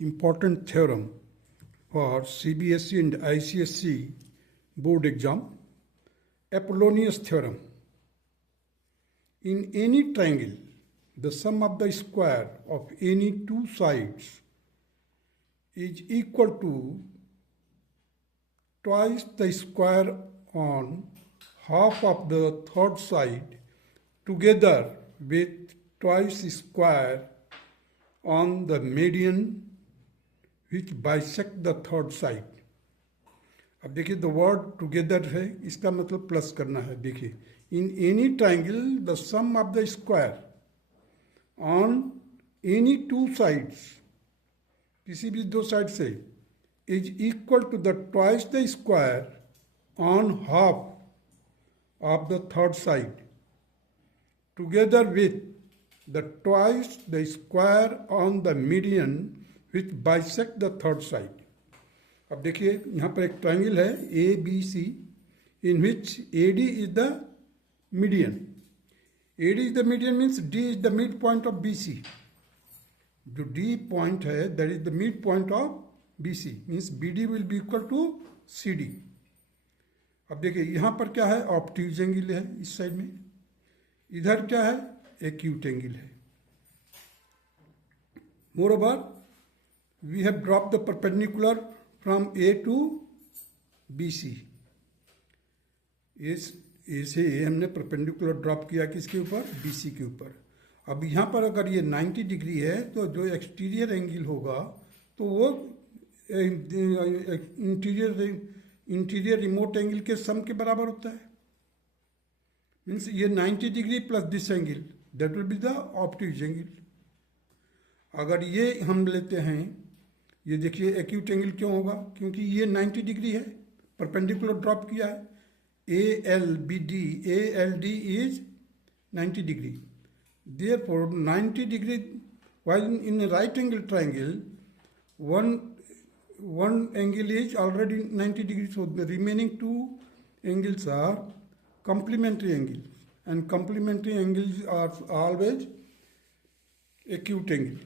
important theorem for CBSE and ICSE board exam, Apollonius theorem. In any triangle, the sum of the square of any two sides is equal to twice the square on half of the third side together with twice square on the median which bisect the third side. अब देखिए the word together है, इसका मतलब plus करना है. देखिए in any triangle the sum of the square on any two sides, किसी भी दो साइड से, is equal to the twice the square on half of the third side together with the twice the square on the median which bisect the third side. अब देखिए यहाँ पर एक triangle है A B C in which A D is the median. A D is the median means D is the mid point of B C. जो D point है that is the mid point of B C means B D will be equal to C D. अब देखिए यहाँ पर क्या है, obtuse angle है इस साइड में, इधर क्या है, एक्यूट एंगल है. Moreover we have dropped the perpendicular from A to BC. ऐसे हमने परपेंडिकुलर ड्रॉप किया किसके ऊपर, BC के ऊपर. अब यहाँ पर अगर ये 90 डिग्री है तो जो एक्सटीरियर एंगल होगा तो वो इंटीरियर रिमोट एंगल के सम के बराबर होता है. मीन्स ये 90 degree plus this angle that will be the obtuse angle. अगर ये हम लेते हैं, ये देखिए एक्यूट एंगल क्यों होगा, क्योंकि ये 90 डिग्री है, परपेंडिकुलर ड्रॉप किया है. A L B D, A L D is 90 degree. Therefore 90 degree while in a right angle triangle one angle is already 90 degrees, so the remaining two angles are complementary angles, and complementary angles are always acute angle.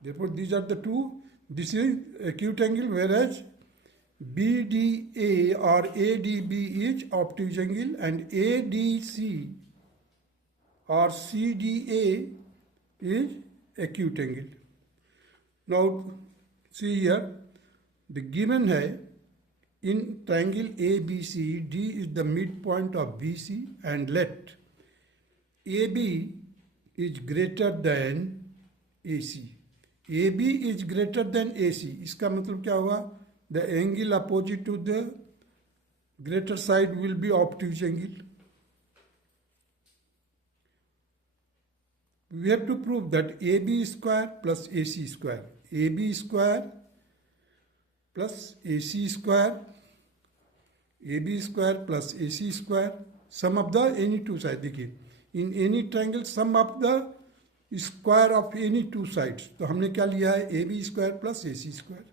Therefore, these are the two. This is acute angle, whereas BDA or ADB is obtuse angle, and ADC or CDA is acute angle. Now, see here, the given है in triangle ABC, D is the midpoint of BC, and let AB is greater than AC. AB is greater than AC. इसका मतलब क्या होगा, the angle opposite to the greater side will be obtuse angle. We have to prove that AB square plus AC square, AB square plus AC square, AB square plus AC square, sum of the any two sides. देखिए in any triangle sum of the square of any two sides. तो हमने क्या लिया है, A B square plus A C square.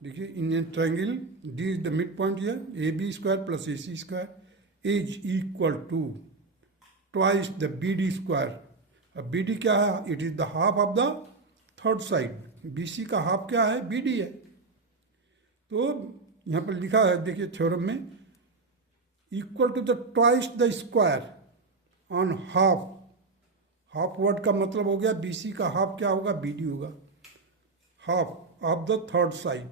देखिए in triangle D is the mid point here, A B square plus A C square is equal to twice the B D square. अब B D क्या है, it is the half of the third side. B C का half क्या है, B D है. तो यहाँ पर लिखा है देखिए थ्योरम में, equal to the twice the square on half. Half word का मतलब हो गया BC का हाफ क्या होगा, BD होगा, half of the third side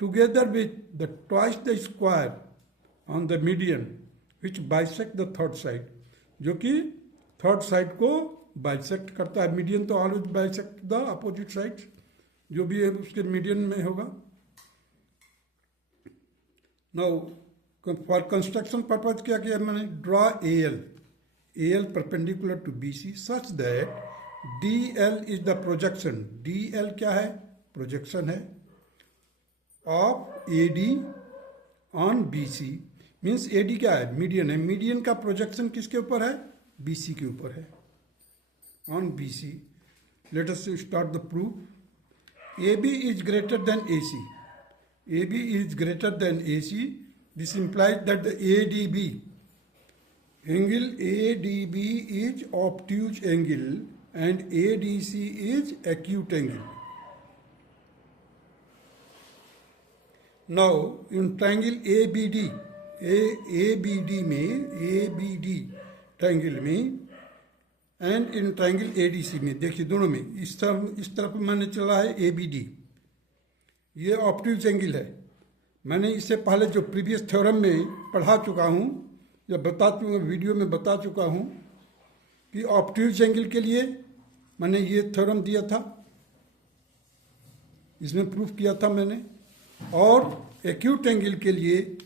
together with the twice the square on the median which bisect the third side, जो कि थर्ड साइड को बाइसेक्ट करता है. मीडियन तो always bisect the opposite side, जो भी है उसके मीडियन में होगा. नाउ फॉर कंस्ट्रक्शन पर्पज क्या किया मैंने, draw AL perpendicular to BC such that DL is the projection. DL क्या है, प्रोजेक्शन है of AD on BC. Means AD क्या है, मीडियन है. मीडियन का प्रोजेक्शन किसके ऊपर है, BC के ऊपर है, on BC. Let us start the proof. AB is greater than AC. AB is greater than AC. This implies that the ADB angle ADB is obtuse angle and ADC is acute angle. Now in triangle ABD triangle में and in triangle ADC में, देखिए दोनों में इस तरफ मैंने चला है ABD, ये ऑब्ट्यूज एंगल है। मैंने इससे पहले जो प्रीवियस थ्योरम में पढ़ा चुका हूँ या वीडियो में बता चुका हूँ कि ऑब्ट्यूज एंगल के लिए मैंने ये थ्योरम दिया था, इसमें प्रूफ किया था मैंने, और एक्यूट एंगल के लिए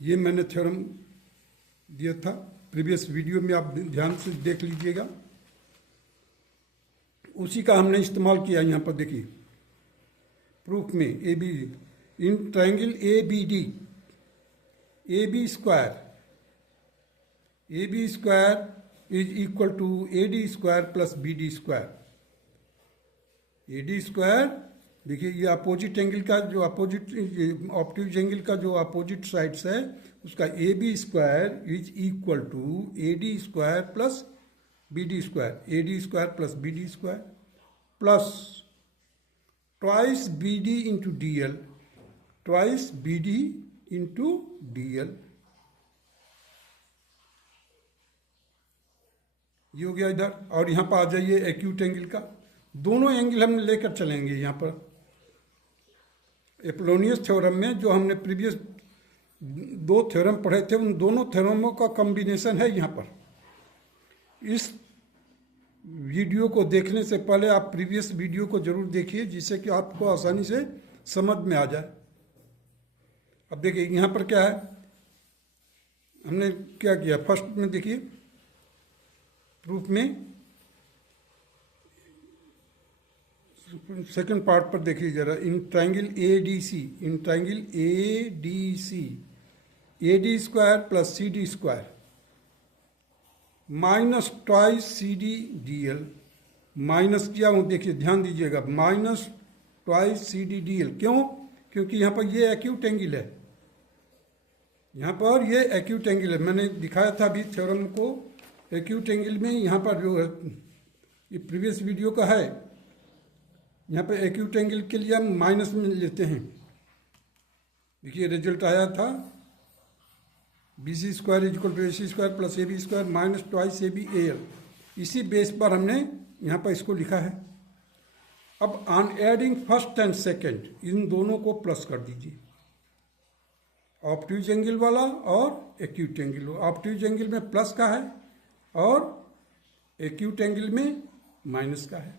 ये मैंने थ्योरम दिया था प्रीवियस वीडियो में, आप ध्यान से देख लीजिएगा। उसी का हमने इस्तेमाल किया यहाँ पर, देखिए प्रूफ में ABD in triangle ABD AB square is equal to AD square plus BD square. AD square, देखिए ये अपोजिट एंगल का जो ऑब्ट्यूज एंगल का जो अपोजिट साइड्स है उसका AB square is equal to AD square plus BD square, AD square plus BD square plus twice BD into DL, twice BD into DL। ये हो गया इधर। और यहाँ पर आ जाइए एक्यूट एंगल का, दोनों एंगल हम लेकर चलेंगे यहाँ पर। एपोलोनियस थ्योरम में जो हमने प्रीवियस 2 थ्योरम पढ़े थे उन दोनों थ्योरमों का कॉम्बिनेशन है यहाँ पर। इस वीडियो को देखने से पहले आप प्रीवियस वीडियो को जरूर देखिए, जिससे कि आपको आसानी से समझ में आ जाए। अब देखिए यहाँ पर क्या है, हमने क्या किया, फर्स्ट में देखिए प्रूफ में सेकंड पार्ट पर देखिए जरा, in triangle ADC AD square plus CD square minus twice CD DL, minus किया हूँ, देखिए ध्यान दीजिएगा, माइनस ट्वाइस CD DL। क्यों? क्योंकि यहाँ पर ये एक्यूट एंगल है, यहाँ पर ये एक्यूट एंगल है। मैंने दिखाया था अभी थ्योरम को, एक्यूट एंगल में यहाँ पर जो है ये प्रीवियस वीडियो का है, यहाँ पर एक्यूट एंगल के लिए हम माइनस में लेते हैं। देखिए रिजल्ट आया था BC square equal to AC square plus AB square minus twice AB AL। इसी बेस पर हमने यहाँ पर इसको लिखा है। अब on adding first and second इन दोनों को प्लस कर दीजिए, ऑब्ट्यूज एंगल वाला और एक्यूट एंगल। ऑब्ट्यूज एंगल में प्लस का है और एक्यूट एंगल में माइनस का है।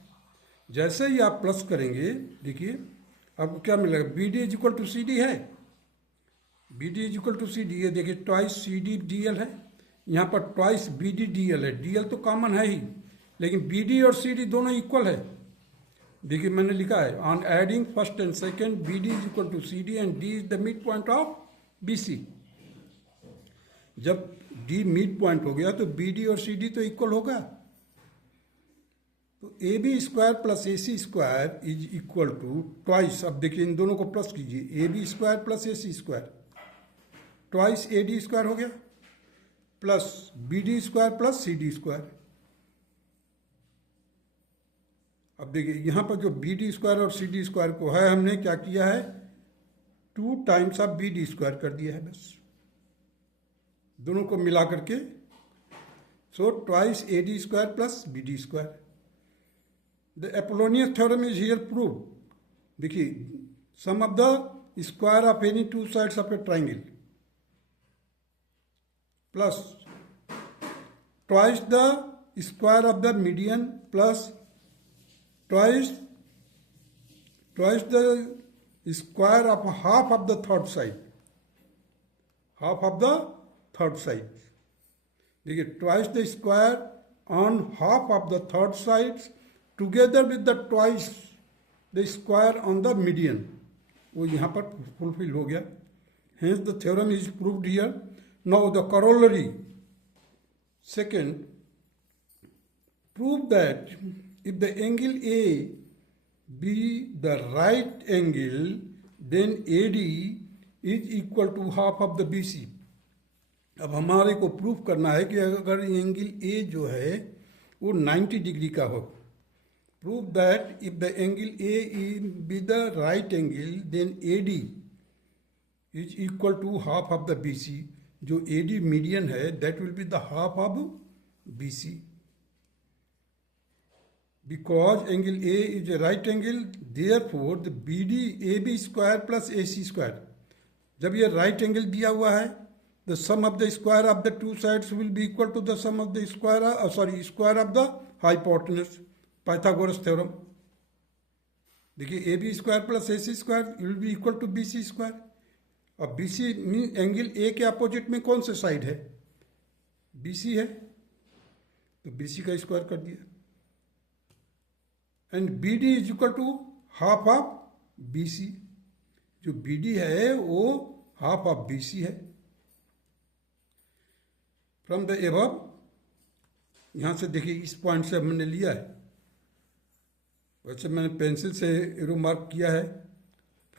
जैसे ही आप प्लस करेंगे, देखिए आपको क्या मिलेगा, BD is equal to CD है, BD is equal to CD, ये देखिए ट्वाइस CD DL है, यहाँ पर ट्वाइस BD DL है। DL तो कॉमन है ही, लेकिन BD और CD दोनों इक्वल है। देखिए मैंने लिखा है on adding first and second BD is equal to CD and D is the mid point of BC। जब D मिड पॉइंट हो गया तो BD और CD तो इक्वल होगा। तो AB square plus AC square is equal to twice, अब देखिए इन दोनों को प्लस कीजिए, AB square plus AC square twice AD square हो गया plus BD square plus CD square. अब देखिए यहाँ पर जो BD स्क्वायर और CD स्क्वायर को है हमने क्या किया है, 2 टाइम्स ऑफ BD स्क्वायर कर दिया है बस, दोनों को मिला करके। So twice AD square plus BD square. The Apollonius theorem is here proved. देखिए sum of the square of any two sides of a triangle plus twice the square of the median plus twice the square of half of the third side, half of the third side। देखिए twice the square on half of the third sides together with the twice the square on the median, वो यहाँ पर fulfil हो गया। Hence the theorem is proved here. Now the corollary second, prove that if the angle A be the right angle then AD is equal to half of the BC। अब हमारे को proof करना है कि अगर angle A जो है वो 90 डिग्री का हो, prove that if the angle A is be the right angle, then AD is equal to half of the BC. जो AD median है, that will be the half of BC. Because angle A is a right angle, therefore the BD AB square plus AC square. जब ये right angle दिया हुआ है, the sum of the square of the two sides will be equal to the sum of the square of the hypotenuse. Pythagoras theorem. देखिए A B square plus A C square will be equal to B C square. अब B C mean angle A के opposite में कौन सा side है? B सी है, तो B C का स्क्वायर कर दिया. And B D is equal to half of B C. जो बी डी है वो हाफ ऑफ बी सी है. फ्रॉम द एबव, यहां से देखिए इस पॉइंट से हमने लिया है, वैसे मैंने पेंसिल से एरो मार्क किया है.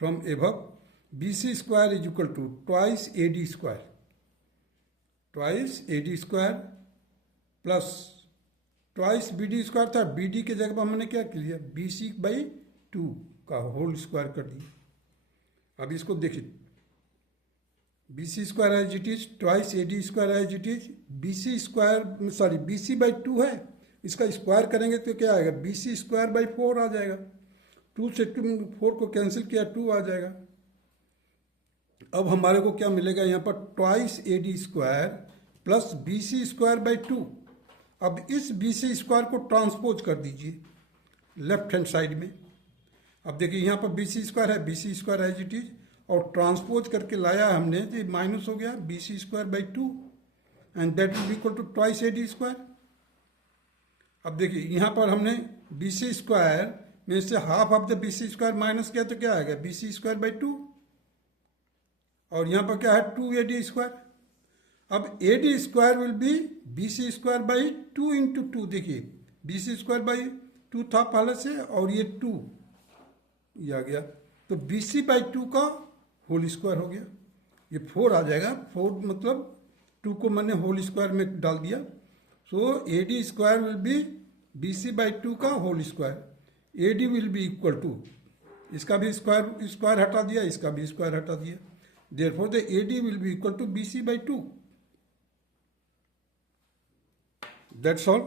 From above B C square is equal to twice A D square. Twice A D square plus twice B D square था. बी डी के जगह पर हमने क्या किया? बी सी बाई 2 का होल स्क्वायर कर दिया. अब इसको देखिए, B C square as it is, twice A D square as it is, B C square sorry B C by 2 है, इसका स्क्वायर करेंगे तो क्या आएगा? बी सी स्क्वायर बाई 4 आ जाएगा. 2 से 4 को कैंसिल किया, 2 आ जाएगा. अब हमारे को क्या मिलेगा यहाँ पर? Twice A D square plus B C square by 2. अब इस बी सी स्क्वायर को ट्रांसपोज कर दीजिए लेफ्ट हैंड साइड में. अब देखिए यहाँ पर बी सी स्क्वायर है, B C square as it is, और ट्रांसपोज करके लाया हमने तो ये माइनस हो गया B C square by 2 and that will be equal to twice A D square. अब देखिए यहाँ पर हमने बी सी स्क्वायर में से half of the B C square minus किया तो क्या आएगा? B C square by 2. और यहाँ पर क्या है? 2 ए डी स्क्वायर. अब A D square will be B C square by 2 into 2. देखिए बी सी स्क्वायर बाई 2 था पहले से, और ये 2 ये आ गया, तो बी सी बाई 2 का होल स्क्वायर हो गया. ये 4 आ जाएगा. 4 मतलब 2 को मैंने होल स्क्वायर में डाल दिया. So A D square will be B C by 2 का whole square. A D will be equal to, इसका भी स्क्वायर हटा दिया, इसका भी स्क्वायर हटा दिया. Therefore the A D will be equal to B C by 2. That's all.